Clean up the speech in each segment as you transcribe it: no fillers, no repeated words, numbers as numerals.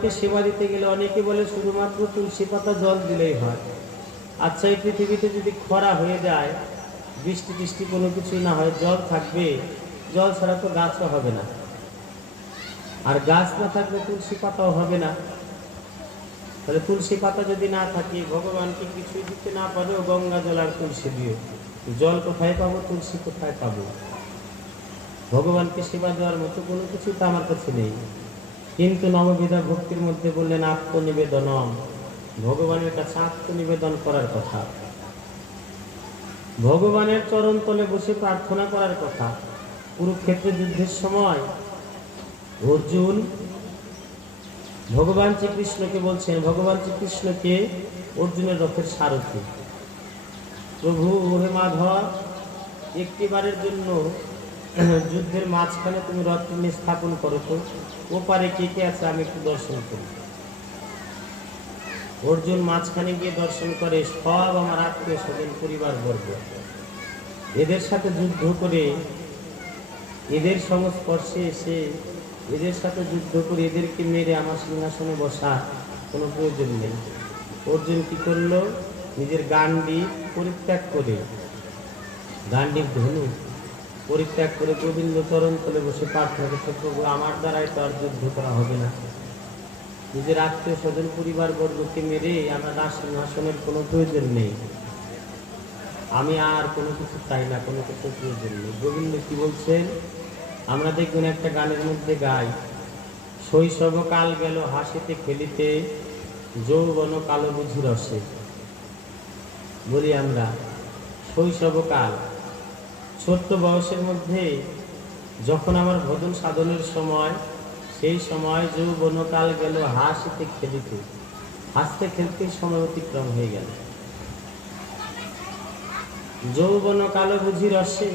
ভগবানকে সেবা দিতে গেলে অনেকে বলে শুধুমাত্র তুলসী পাতা জল দিলেই হয়। আচ্ছা, এই পৃথিবীতে যদি খরা হয়ে যায়, বৃষ্টি টিষ্টি কোনো কিছুই না হয়, জল থাকবে? জল ছাড়া তো গাছও হবে না, আর গাছ না থাকলে তুলসী পাতাও হবে না। তাহলে তুলসী পাতা যদি না থাকে, ভগবানকে কিছুই দিতে না পারেও গঙ্গা জল আর তুলসী দিও, জল কোথায় পাবো, তুলসী কোথায় পাবো? ভগবানকে সেবা দেওয়ার মতো কোনো কিছু তো আমার কাছে নেই। কিন্তু নববিধা ভক্তির মধ্যে বললেন আত্মনিবেদনম, ভগবানের কাছে আত্মনিবেদন করার কথা, ভগবানের চরণ তলে বসে প্রার্থনা করার কথা। কুরুক্ষেত্রের যুদ্ধের সময় অর্জুন ভগবান শ্রীকৃষ্ণকে বলছেন, ভগবান শ্রীকৃষ্ণকে অর্জুনের রথের সারথি, প্রভু হে মাধব, একটিবারের জন্য যুদ্ধের মাঝখানে তুমি রথটি স্থাপন করো তো, ওপারে কে কে আছে আমি একটু দর্শন করি। অর্জুন মাঝখানে গিয়ে দর্শন করে, সব আমার আত্মীয় স্বজন পরিবার বর্গ, এদের সাথে যুদ্ধ করে, এদের সংস্পর্শে এসে এদের সাথে যুদ্ধ করে এদেরকে মেরে আমার সিংহাসনে বসা কোনো প্রয়োজন নেই। অর্জুন কি করলো, নিজের গান্ডীব পরিত্যাগ করে, গান্ডীব ধনু পরিত্যাগ করে গোবিন্দ চরণ তলে বসে প্রার্থনা করছে, প্রভু আমার দ্বারাই তো আর যুদ্ধ করা হবে না, নিজের আত্মীয় স্বজন পরিবার বর্গকে মেরে আমার সিংহাসনের কোনো প্রয়োজন নেই, আমি আর কোনো কিছু চাই না, কোনো কিছু প্রয়োজন নেই। গোবিন্দ কি বলছেন আমরা দেখবেন একটা গানের মধ্যে গাই, শৈশবকাল গেল হাসিতে খেলিতে, যৌবন কালো বুঝি রসে। বলি আমরা শৈশবকাল, ছোট্ট বয়সের মধ্যে যখন আমার ভজন সাধনের সময়, সেই সময় যৌবনকাল গেল হাসিতে খেলিতে, হাসতে খেলতে সময় অতিক্রম হয়ে গেল। যৌবন কালো বুঝি রসে,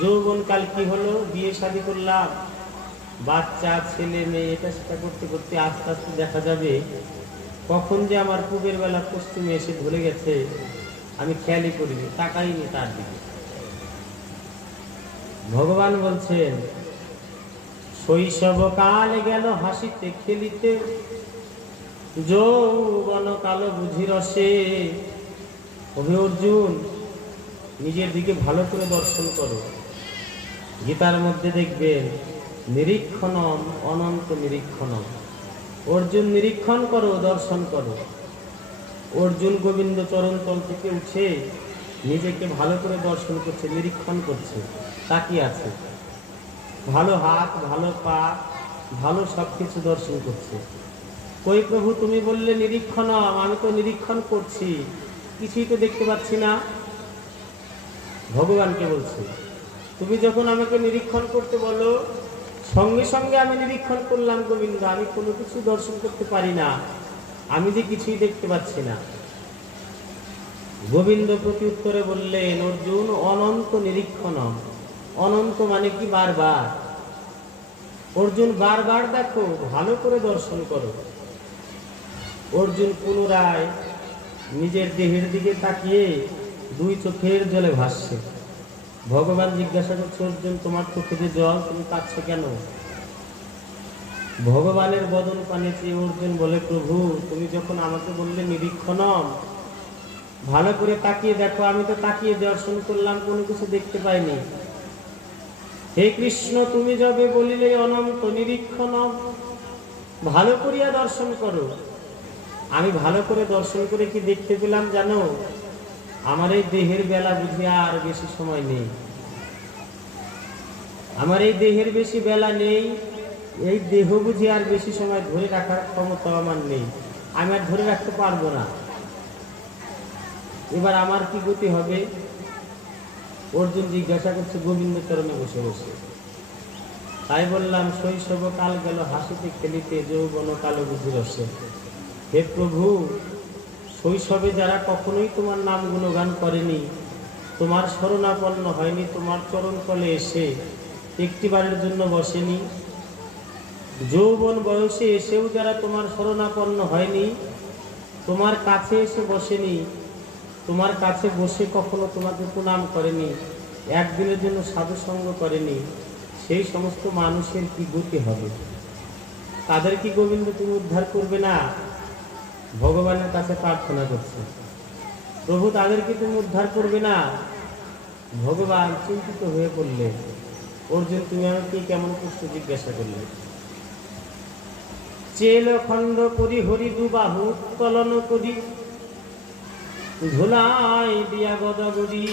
যৌবনকাল কি হলো, বিয়ে শাদী করলাম, বাচ্চা ছেলে মেয়ে এটা সেটা করতে করতে আস্তে আস্তে দেখা যাবে কখন যে আমার পূবের বেলা পশ্চিমে এসে ধরে গেছে আমি খেয়ালই করিনি, তাকাইনি তার দিকে। ভগবান বলছেন শৈশবকাল গেল হাসিতে খেলিতে, যৌবন কালো বুঝি রসে। হে অর্জুন, নিজের দিকে ভালো করে দর্শন করো। গীতার মধ্যে দেখবেন নিরীক্ষণম অনন্ত নিরীক্ষণম, অর্জুন নিরীক্ষণ করো, দর্শন করো। অর্জুন গোবিন্দ চরণতল থেকে উঠে নিজেকে ভালো করে দর্শন করছে, নিরীক্ষণ করছে, তাকিয়ে আছে, ভালো হাত, ভালো পা, ভালো সব কিছু দর্শন করছে। কই প্রভু তুমি বললে নিরীক্ষণম, আমি তো নিরীক্ষণ করছি, কিছুই তো দেখতে পাচ্ছি না। ভগবানকে বলছে তুমি যখন আমাকে নিরীক্ষণ করতে বলো, সঙ্গে সঙ্গে আমি নিরীক্ষণ করলাম গোবিন্দ, আমি কোনো কিছু দর্শন করতে পারি না, আমি যে কিছুই দেখতে পাচ্ছি না। গোবিন্দ প্রতি উত্তরে বললেন অর্জুন অনন্ত নিরীক্ষণম, অনন্ত মানে কি বারবার, অর্জুন বারবার দেখো, ভালো করে দর্শন করো। অর্জুন পুনরায় নিজের দেহের দিকে তাকিয়ে দুই চোখের জলে ভাসছে। ভগবান জিজ্ঞাসা করছে অর্জুন তোমার চোখে যে জল, তুমি কাঁদছ কেন? ভগবানের বদন পানে চেয়ে অর্জুন বলে প্রভু তুমি যখন আমাকে বললে নিরীক্ষণম, ভালো করে তাকিয়ে দেখো, আমি তো তাকিয়ে দর্শন করলাম, কোনো কিছু দেখতে পাইনি। হে কৃষ্ণ তুমি যবে বলিলে অনন্ত নিরীক্ষণম, ভালো করিয়া দর্শন করো। আমি ভালো করে দর্শন করে কি দেখতে পেলাম জানো? আমার এই দেহের বেলা বুঝি আর বেশি সময় নেই, আমার এই দেহের বেশি বেলা নেই, এই দেহ বুঝি আর বেশি সময় ধরে রাখার ক্ষমতা আমার নেই, আমি আর ধরে রাখতে পারবো না। এবার আমার কি গতি হবে? অর্জুন জিজ্ঞাসা করছে গোবিন্দ চরণে বসে বসে। তাই বললাম শৈশবকাল গেল হাসিতে খেলিতে, যৌবন কালো বুঝি রসে। হে প্রভু, শৈশবে যারা কখনোই তোমার নাম গুণগান করেনি, তোমার শরণাপন্ন হয়নি, তোমার চরণ তলে এসে একটিবারের জন্য বসেনি, যৌবন বয়সে এসেও যারা তোমার শরণাপন্ন হয়নি, তোমার কাছে এসে বসেনি, তোমার কাছে বসে কখনো তোমাকে প্রণাম করেনি, একদিনের জন্য সাধু সঙ্গ করেনি, সেই সমস্ত মানুষের কি গতি হবে? তাদের কি গোবিন্দ তুমি উদ্ধার করবে না? ভগবানের কাছে প্রার্থনা করছে, প্রভু তাদেরকে তুমি উদ্ধার করবে না? ভগবান চিন্তিত হয়ে পড়লে, অর্জুন তুমি আমাকে কেমন প্রশ্ন জিজ্ঞাসা করলে? চেল খণ্ড করি হরি দুবাহু উত্তোলন করি, ধুলাই দিয়া গদাগরি